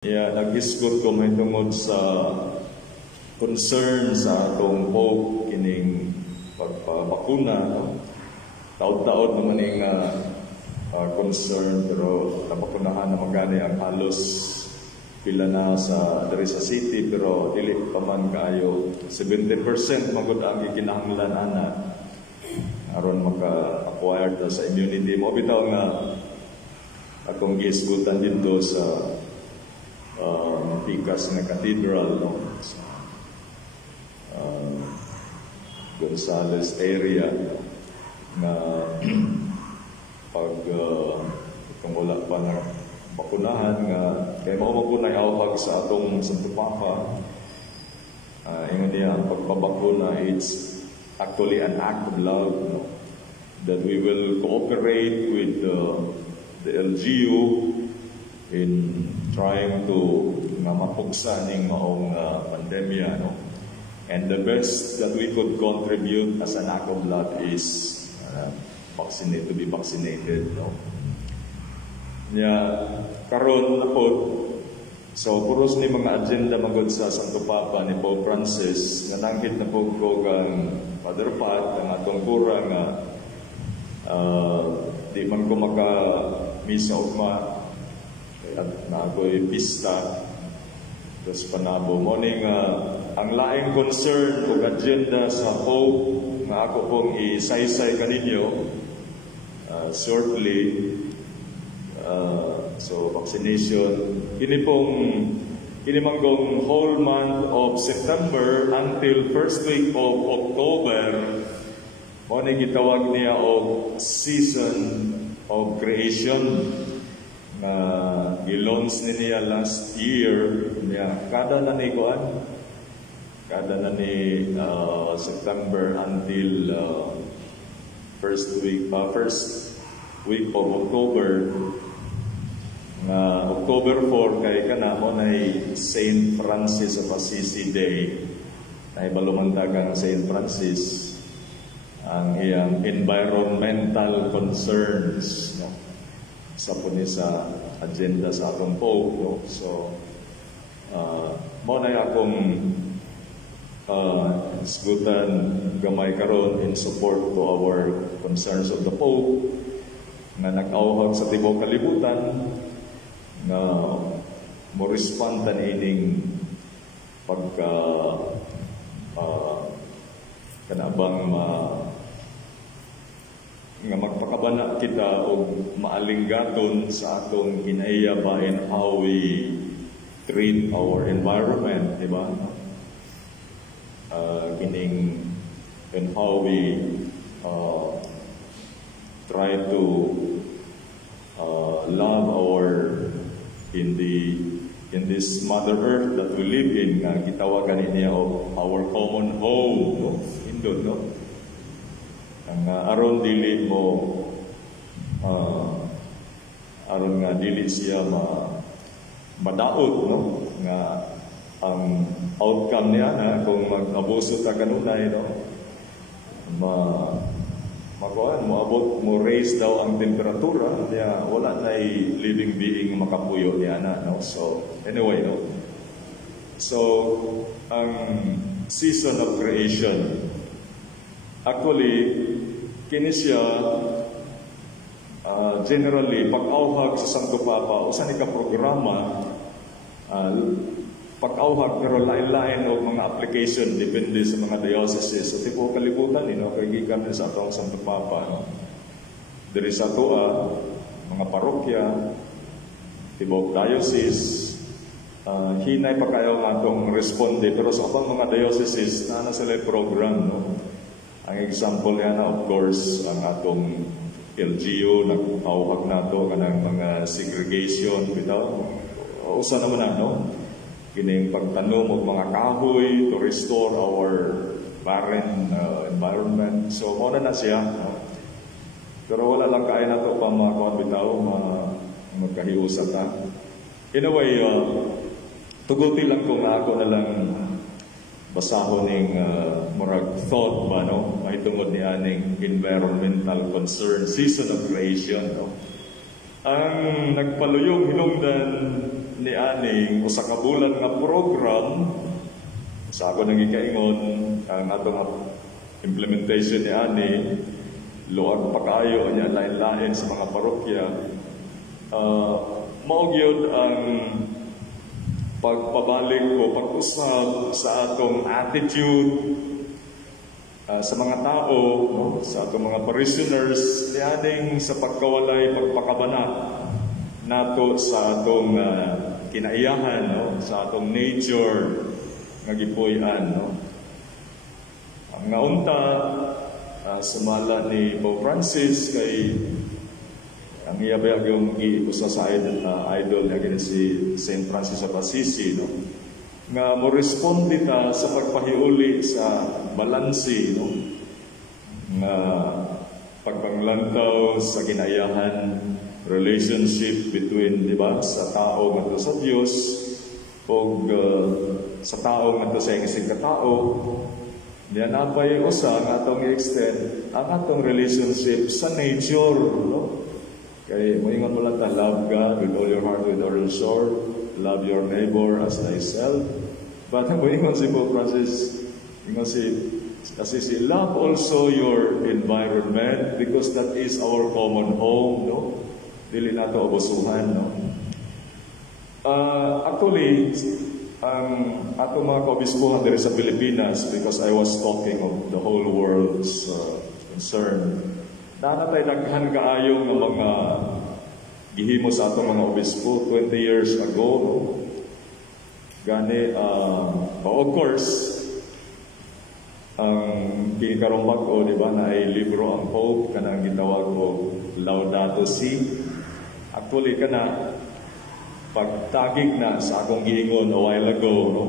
Nag-isgot ko may tungod sa concern sa atong Pope kining pagpabakuna. Taod-taod naman yung concern, pero nabakunahan naman gani ang halos pila na dari sa city, pero dili pa man kaayo. 70% magud ang ikinahanglan ana aron maka-acquire sa immunity. Mo bitaw nga akong gisgutan dito sa Pikas na Cathedral, no? Gonzales area na pag kung wala pa na bakunahan nga kaya maumagunay awag sa atong Santo Papa, ingon niya ang pagpabakuna, it's actually an act of love, no? That we will cooperate with the LGU in trying to mapuksa ning maong pandemya, no? And the best that we could contribute as an act of love is to be vaccinated, no? Karon na po, so puros ni mga agenda magod sa Santo Papa ni Pope Francis, nga nangkit na po ko kang Father Pat, ang atong pura nga di man ko maka-misa ugma at na ako'y pista tapos panabo mo ning ang laing concern o agenda sa Pope nga ako pong isaysay kaninyo shortly. So vaccination kini manggong whole month of September until first week of October mo ni gitawag niya og season of creation na gilons niya last year niya kada na ni September until first week of October na October 4 kay kanamo nay Saint Francis of Assisi Day ay balumantagang Saint Francis ang iyang environmental concerns, no? Sa po ni sa agenda sa atong Pope, no? So mo na akong isgutan gamay karon in support to our concerns of the Pope nga nag-awhag sa tibuok kalibutan na mo respond tan ining pagka kanabang nga magpakabana kita og maalinggaton sa atong kinaiya ba in how we treat our environment, di ba? Kining and how we try to love in this Mother Earth that we live in, nga gitawagan niya of our common home, no? Indon, no? Ang aron dili mo aron nga dili siya madaot, no? Nga ang outcome niya na kung mag-abuso ta kanunay, no? Mo raise daw ang temperatura niya, wala na living being makapuyo niya na, no? So anyway, no? So ang season of creation actually kini siya generally pag-awhag sa Santo Papa usa ni ka programa pag-awhag pero lain-lain og mga application depende sa mga dioceses sa tibuok kalibutan, kay gikan sa atong Santo Papa, no? Diri sa atoa mga parokya tibuok diocese hinay pa kayo nga atong responde, pero sa ubang mga dioceses na sila program, no? Ang example yan na, of course, ang atong LGU, nag-awhag nato kanang mga segregation, bitaw. Usa naman na, no? Kining pagtanom og mga kahoy to restore our barren environment. So, muna na siya, no? Pero wala lang kaya na ito pa mga bitaw, magkahiusa ta. In a way, tuguti lang kung ako na lang basahon ning murag thought ba, no? Ay tungod ni aning environmental concern, season of creation, no? Ang nagpaluyong hinungdan ni aning usa ka bulan nga program sa ako nang ikaingon ang atong implementation ni ani luwag pa kaayo niya lain-lain sa mga parokya. Mao gyud ang pagpabalik o pag-usab sa atong attitude sa mga tao, no? Sa atong mga parishioners, lianing sa pagkawalay, pagpakabana nato sa atong kinaiyahan, no? Sa atong nature nga gipuy-an, no? Ang ngaunta sumala ni Pope Francis kay ang iya ba yung usa sa idol niya gani si Saint Francis of Assisi, no? Nga mo responde ta sa pagpahiuli sa balansi, no? Nga pagpanglantaw sa kinaiyahan, relationship between, di ba, sa tao ngadto sa Dios o sa tao ngadto sa isig katao. Diyan napay usa nga atong extend ang atong relationship sa nature, no? Kaya moingon mo lang ta, love God with all your heart, with all your soul, love your neighbor as thyself. But moingon si Pope Francis, ingon si love also your environment because that is our common home, no? Dili nato obosuhan, no? Actually, ang atong mga kaobispohan diri sa Pilipinas, because I was talking of the whole world's concern, nanatay daghan kaayo ng mga gihimo sa atong mga obispo 20 years ago, no? Gani, of course, ang kinakarumpak ko, di ba, na ay libro ang Pope, kanang gitawag ko Laudato Si. Actually, kana, pagtagig na sa akong giingon a while ago, no?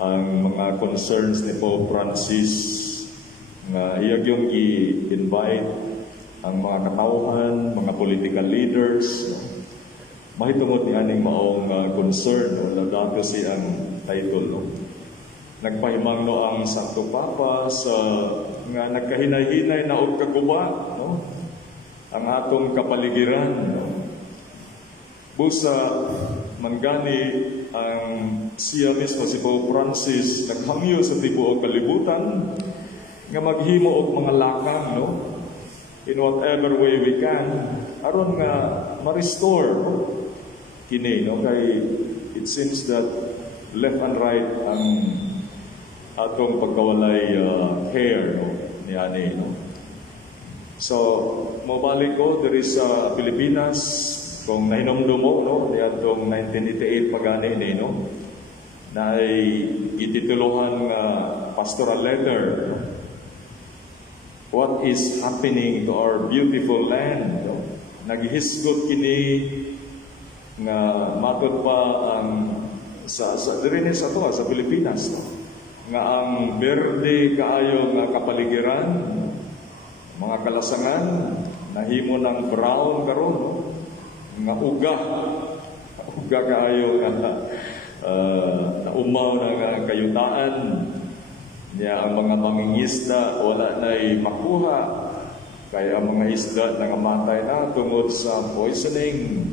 Ang mga concerns ni Pope Francis, nga iyag yung i-invite ang mga katauhan, mga political leaders, mahitungod ni aning maong concern, no? Laudato Si ang title, no? Nagpahimangno ang Santo Papa sa nga nagkahinay-hinay na og kaguba, no? Ang atong kapaligiran, no? Busa manggani ang siya mismo si Pope Francis naghangyo sa tibuok kalibutan nga maghimo og mga lakang, no? In whatever way we can aron nga ma-restore kini, no? Kay it seems that left and right ang atong pagkawalay care, no? Niani, no? So mobalik ko diri sa Pilipinas kung nahinomdom mo, no? Niadtong 1988 pagani ni, no? Na ay itituluhan nga pastoral letter, no? What is happening to our beautiful land, no? Naghisgot kini nga matod pa ang sa diri sa to sa Pilipinas, no? Nga ang berde kaayo nga kapaligiran, mga kalasangan nahimo ng brown karon, no? Nga uga kaayo nga naumaw na kayutaan niya ang mga mangingisda wala na'y makuha, kaya ang mga isda nangamatay na tungod sa poisoning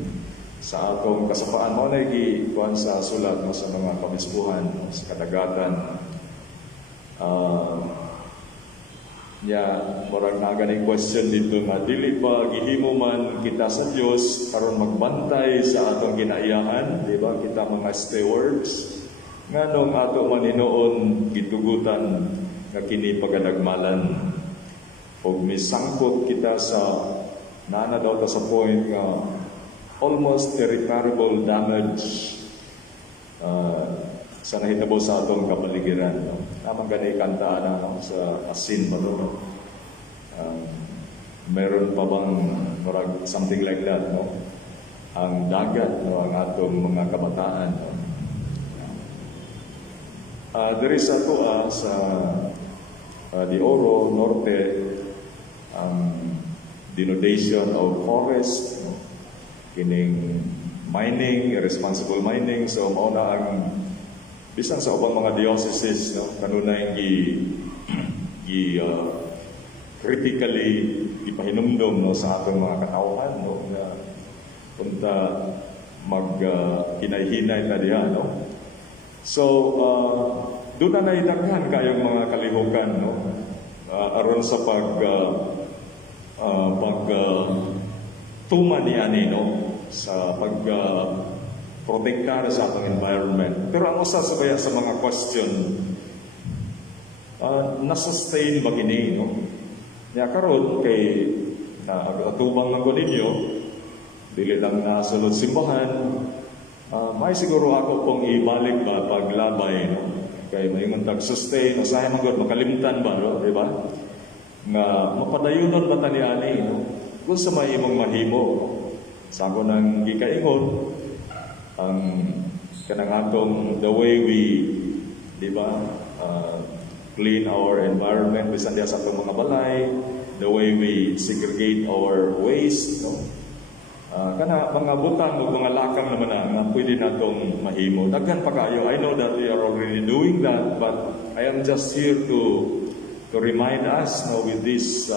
sa atong kasapaan. Mo na gikuan sa sulat mo sa mga kabispuhan, sa kadagatan. Murag na ganing question dito nga dili pa gihimo man kita sa Dios aron magbantay sa atong kinaiyahan, di ba? Kita mga stewards nganong ato man hinuon gitugutan nga kini pagadagmalan og misangkot kita sa nana daw ta sa point nga almost irreparable damage sa nahitabo sa atong kapaligiran, no? Namang ganay kanta na, no? Sa asin ba ito, no? Meron pa bang something like that, no? Ang dagat, no? Ang atong mga kabataan, no? There is ato sa De Oro Norte denudation of forest, no? Kining mining, irresponsible mining. So mauna ang bisan sa ubang mga dioceses, no? Kanunay critically ipahinumdum, no? Sa atong mga katawhan, no? Na punta kinayhinay na diya, no? So, doon na naidaghan kayong mga kalihukan, no? Aron sa tuma ni ani, no? Sa protektar sa atong environment. Pero ang usa sa kaya sa mga question, na-sustain ba kini, no? Nya karon kay atubang lang ko ninyo, dili lang na sulod simbahan, may siguro ako pong ibalik ba paglabay, no? Kay mayingon tag-sustain, usahay man gud makalimutan ba, no? Di ba? Nga mapadayunon ba tani ani, no? Kung sa may imong mahimo, sa ako nang gikaingon, ang kanang atong the way we, di ba, clean our environment, bisan diya sa atong mga balay, the way we segregate our waste, no? Kana mga butang o mga lakang naman na pwede natong mahimo. Daghan pa kayo. I know that we are already doing that, but I am just here to remind us now with this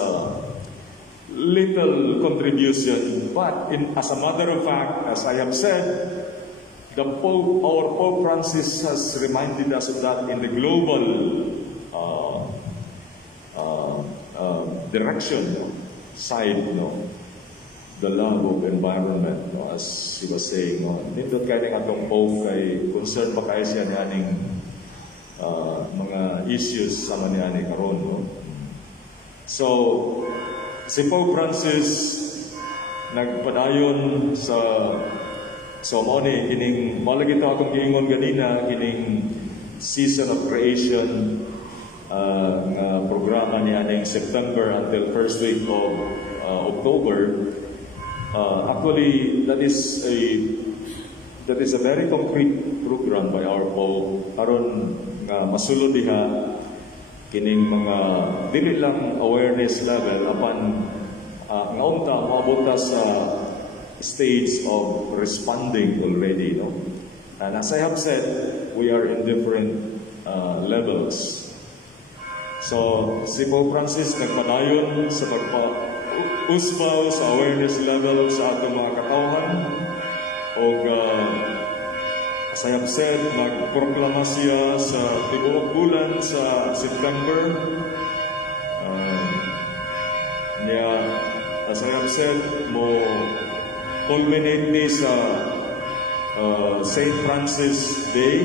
little contribution. But as a matter of fact, as I have said, our Pope Francis has reminded us of that in the global direction, no? Side, no? The love of environment, no? As he was saying, no? Nindot kayo ng atong Pope kay concern pa kayo siya niyaning mga issues sa maniani karon, no? So, si Pope Francis nagpadayon sa moni kining malagi ito akong giingon ganina kining season of creation nga programa niya ning September until first week of October. Actually, that is a very concrete program by our Pope aron nga masulod diha kining mga dili lang awareness level apan nga unta maabot sa stage of responding already, no? And as I have said, we are in different levels. So si Pope Francis nagpadayon sa usbaw sa awareness level sa atong mga katawhan o as I have said, nagproklama siya sa tibuok bulan sa September. As I have said, mo culminate ni sa St. Francis Day.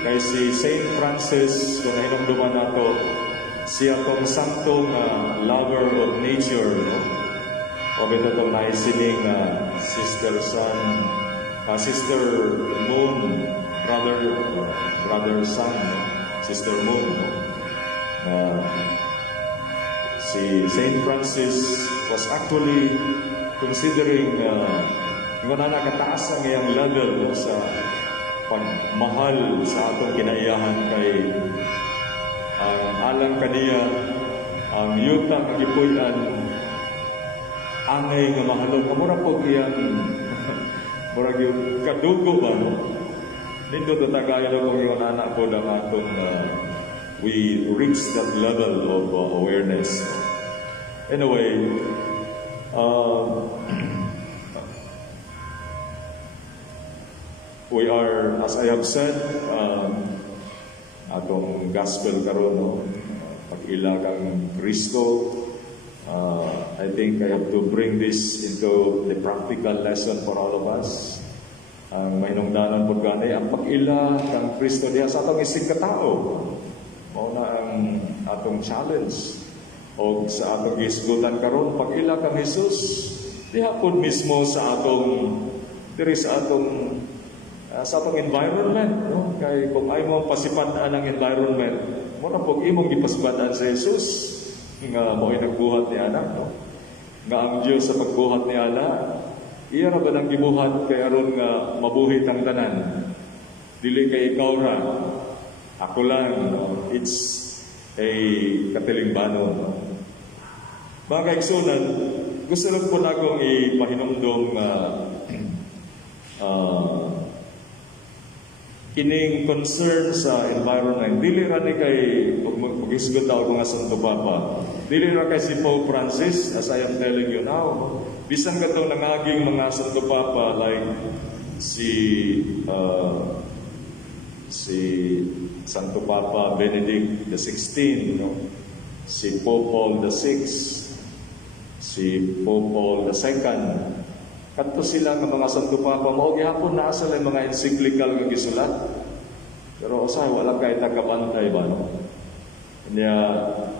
Kay si St. Francis, kung nahinumduman nato, siya tong santong lover of nature, no? O ito itong naisining Sister Sun, Sister Moon, Brother Sun, no? Sister Moon, no? Si St. Francis was actually considering kung nakataas ang iyang level, no, sa pagmahal sa atong kinaiyahan kay alang kaniya ang yuta kagipuyan angay nga mahalon kamura po iyang murag yung kadugo ba, no? Nito tatagayan kung yung anak ko ng atong we reach that level of awareness. Anyway, we are, as I have said, atong gospel karon, no? Pag-ila kang Kristo. I think I have to bring this into the practical lesson for all of us. Ang mahinungdanan po gani, ang pag-ila kang Kristo diha sa atong isig katao. Mao na ang atong challenge. O sa atong gisgutan karon, pag-ila kang Jesus, diha po mismo sa atong diri sa atong environment, no? Kay kung ay mo pasipataan ang environment, mo na pog imong gipasipataan sa Jesus nga mo'y nagbuhat ni anak, no? Nga ang Dios sa pagbuhat ni ana, iya ra ba nang gibuhat kay aron nga mabuhi ang tanan? Dili kay ikaw ra, ako lang, no? It's a katilimbanon, no? Mga kaigsunan, gusto lang po na akong ipahinumdom kining concern sa environment. Dili ra ni kay mag-isgot daw mga Santo Papa. Dili ra kay si Pope Francis, as I am telling you now. Bisan katong nangaging mga Santo Papa like si Santo Papa Benedict XVI, no? Si Pope Paul VI, si Pope Paul II. Kadto sila nga mga Santo Papa mao gihapon naa sila mga encyclical nga gisulat. Pero usahay wala kay tagabantay ba no? Niya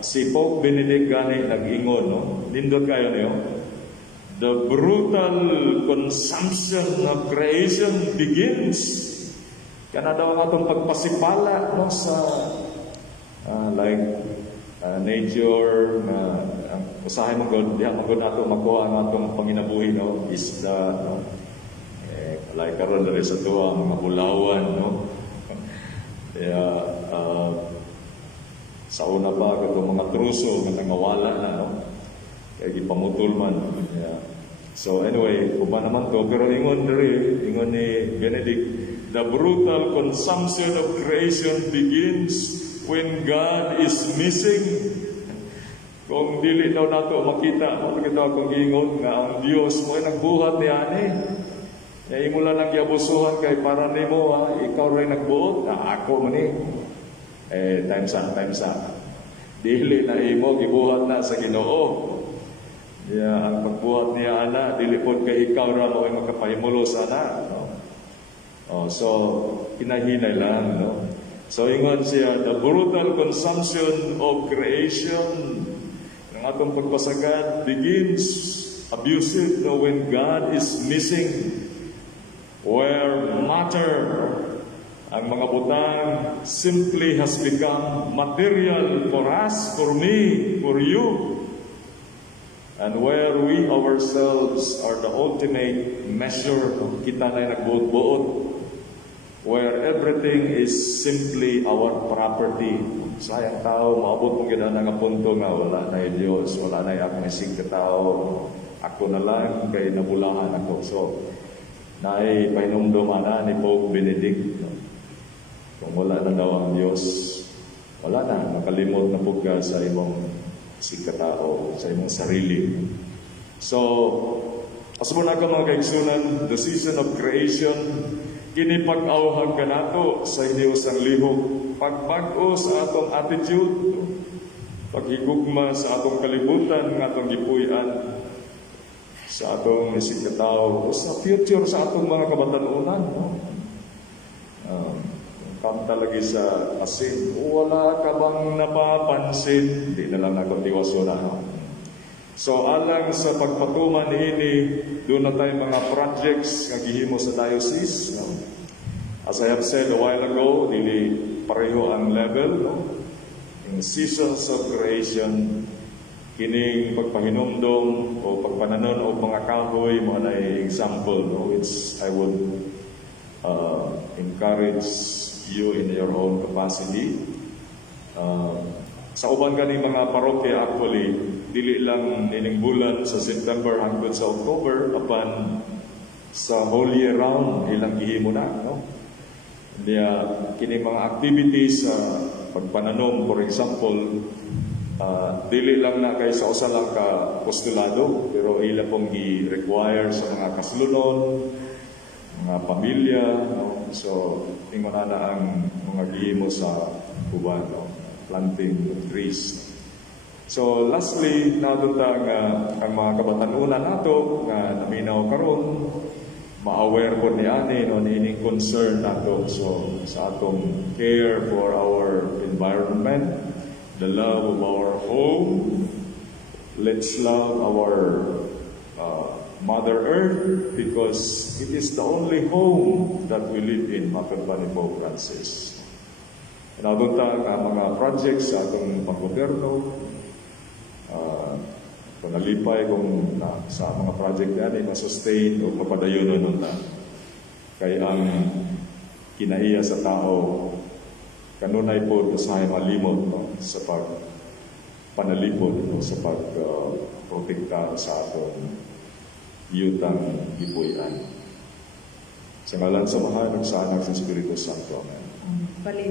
si Pope Benedict gani nag-ingon no. Nindot kayo niyo. The brutal consumption of creation begins. Kana daw ang atong pagpasipala no sa nature na usahay mo god diha mo nato makuha ang atong panginabuhi no isda no like karon diri sa tuwa mga bulawan no kaya sa una pa kato mga truso nga nangawala na no kaya gipamutol man so anyway kuba naman to pero ingon ni Benedict, the brutal consumption of creation begins when God is missing. Kung dili daw nato makita, makita akong ingon nga ang Dios mo ay nagbuhat ni ani. Ya imo lang giabusuhan kay para nimo ikaw ray nagbuot, ako man ni. Time sa. Dili na imo gibuhat na sa Ginoo. Ya ang pagbuhat niya ana dili pod kay ikaw ra mo ay makapahimulo sa ana, no? So hinahinay lang, no? So ingon siya, the brutal consumption of creation ng atong pagpasagad begins abusive no, when God is missing, where matter, ang mga butang simply has become material for us, for me, for you, and where we ourselves are the ultimate measure of kita na nagbuot-buot, where everything is simply our property. Sayang tao, maabot mong gina nga punto nga wala na Diyos, wala na akong isig ka tao, ako na lang kay nabulahan ako. So, naay pahinumdum na ni Pope Benedict. Kung wala na daw ang Diyos, wala na, nakalimot na po ka sa imong isig ka tao, sa imong sarili. So, asmo na ka mga kaigsunan, the season of creation, kini pag-awhag ka nato sa Diyos ang lihok, pagbag-o sa atong attitude, paghigugma sa atong kalibutan, ng atong gipuy-an, sa atong isig katao, o sa future sa atong mga kabatanunan. No? Kamta lagi sa asin, wala ka bang napapansin? Hindi na lang ako tiwaso na. So alang sa pagpatuman ini, doon na tayo mga projects nga gihimo sa diocese. No? As I have said a while ago, dili pareho ang level. No? In seasons of creation, kining pagpahinumdom o pagpananon o mga kahoy mo na example, no? Which I would encourage you in your own capacity. Sa uban ganing mga parokya actually, dili lang nining bulan sa September hangtod sa October, apan sa whole year round ilang gihimo na, no? Diya kini mga activities sa pagpananom, for example, dili lang na kay sa usa lang ka postulado, pero ila pong gi-require sa mga kaslunon, mga pamilya, no? So ingon na ang mga gihimo sa uban, no? Planting of trees. So lastly, nadunta nga ang mga kabatanunan nato nga naminaw karon, ma-aware po ni ani no ining concern nato so sa atong care for our environment, the love of our home. Let's love our Mother Earth because it is the only home that we live in, matod pa ni Pope Francis. Nadunta ang mga projects sa atong panggobyerno, panalipay kung sa mga project yan ay masustain o mapadayon nun na. Kaya ang kinaiya sa tao, kanunay po sa malimot, no? Sa panalipod, no? Sa pagprotekta sa atong yutang ipuyan. Sa ngalan sa Mahal, sa Anak sa Espiritu Santo. Amen.